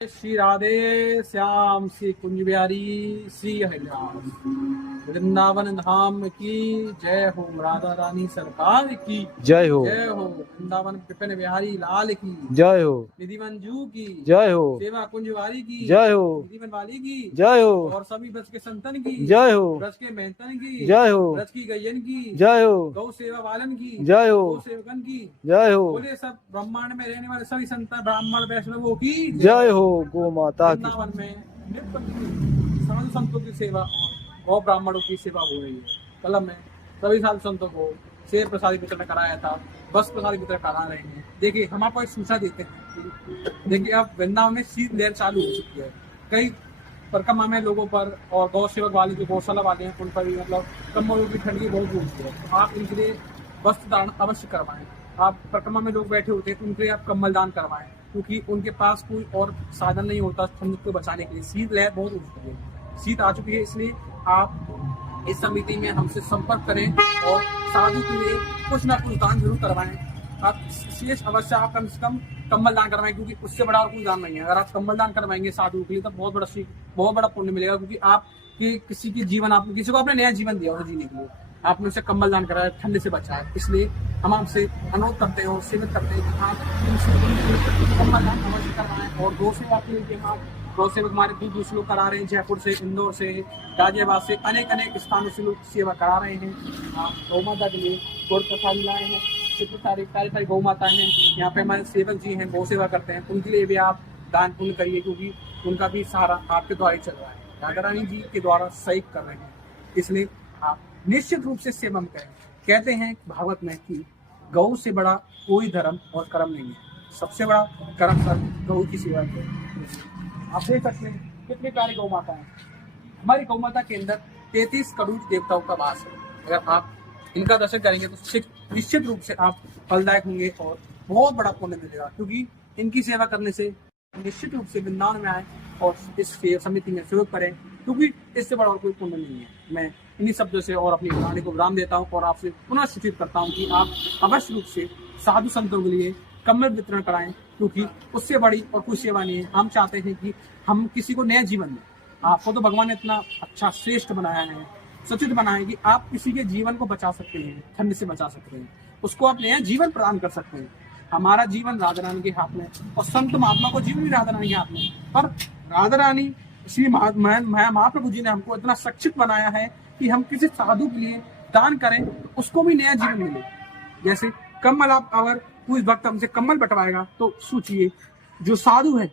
श्री राधे श्याम श्री कुंज बिहारी श्री हरिदास वृंदावन धाम की जय हो। राधा रानी सरकार की जय हो। जय हो। वृंदावन विपिन बिहारी लाल की जय हो। निधि मंजू की जय हो। सेवा कुंज बिहारी की जय हो। निधि वाली की जय हो। और सभी ब्रज के संतन की जय हो। ब्रज के मेहतन की जय हो। ब्रज की गैयन की जय हो। गौ सेवा वालन की जय हो। गौ सेवकन की जय हो। बोले सब ब्रह्मांड में रहने वाले सभी संत ब्राह्मण वैष्णवों की जय हो। गो माता की वृंदावन में नित्य साधु संतों की सेवा और गौ ब्राह्मणों की सेवा हो रही है। कल में सभी साधु संतों को शेर प्रसाद वितरण कराया था, बस प्रसाद वितरण करा रहे हैं। देखिए हम आपको एक सूचना देते हैं। देखिए अब वृंदावन में शीत लहर चालू हो चुकी है। कई परिक्रमा में लोगों पर और गौ सेवक वाले जो गौशाला वाले हैं उन पर भी मतलब कम्बलों की ठंडी बहुत होती है। तो आप इनके लिए वस्त्र दान अवश्य करवाएं। आप परिक्रमा में लोग बैठे होते हैं उनके लिए आप कम्बल दान करवाएं, क्योंकि उनके पास कोई और साधन नहीं होता ठंड को बचाने के लिए। शीत लहर बहुत हो चुकी है, शीत आ चुकी है, इसलिए आप इस समिति में हमसे संपर्क करें और साधु के लिए कुछ ना कुछ दान जरूर करवाएं। आप शेष अवश्य आप कम से कम कम्बल दान करवाएं, क्योंकि उससे बड़ा और कोई दान नहीं है। अगर आप कम्बल दान करवाएंगे साधु के लिए तो बहुत बड़ा पुण्य मिलेगा, क्योंकि आप किसी की जीवन आपने किसी को आपने नया जीवन दिया जीने के लिए, आपने उसे कम्बल दान कराया, ठंड से बचाया। इसलिए हम आपसे अनुरोध करते हैं और सेवित करते हैं कि आप कम्बल दान अवश्य करवाएं। और गौ सेवा के लिए आप गौ सेवक हमारे दूर से लोग करा रहे हैं, जयपुर से, इंदौर से, गाजियाबाद से, अनेक स्थानों से लोग सेवा करा रहे हैं। आप गौ माता के लिए गुड़ प्रसाद लाए हैं। सारी गौ माताएं हैं यहाँ पे, हमारे सेवक जी हैं गौ सेवा करते हैं, उनके लिए भी आप दान पुण्य करिए, क्योंकि उनका भी सहारा आपके द्वारा ही चल रहा है, राधा रानी जी के द्वारा सही कर रहे हैं। इसलिए आप निश्चित रूप से सेवन करें। कहते हैं भागवत में कि गौ से बड़ा कोई धर्म और कर्म नहीं है, सबसे बड़ा कर्म सर गौ की सेवा है। आप देख सकते हैं कितनी प्यारी गौ माता है। हमारी गौ माता के अंदर 33 करोड़ देवताओं का वास है। अगर आप इनका दर्शन करेंगे तो निश्चित रूप से आप फलदायक होंगे और बहुत बड़ा पुण्य मिलेगा, क्योंकि इनकी सेवा करने से निश्चित रूप से वृंदावन में आए और इस समिति में सहयोग करें, क्योंकि इससे बड़ा और कोई पुण्य नहीं है। मैं इन्हीं शब्दों से और अपनी वाणी को विराम देता हूँ और आपसे पुनः सूचित करता हूँ कि आप अवश्य रूप से साधु संतों के लिए कम्बल वितरण कराएं, क्योंकि उससे बड़ी और कोई सेवा नहीं है। हम चाहते हैं कि हम किसी को नया जीवन दें। आपको तो भगवान ने इतना अच्छा श्रेष्ठ बनाया है, सचित बनाया कि आप किसी के जीवन को बचा सकते हैं, ठंड से बचा सकते हैं, उसको आप नया जीवन प्रदान कर सकते हैं। हमारा जीवन राधा रानी के हाथ में और संत महात्मा को जीवन भी राधा रानी के हाथ में, पर राधा रानी श्री महाप्रभु जी ने हमको इतना सक्षित बनाया है कि हम किसी साधु के लिए दान करें, उसको भी नया जीवन मिले। जैसे कम्बल, आप अगर कोई भक्त हमसे कम्बल बंटवाएगा तो सोचिए जो साधु है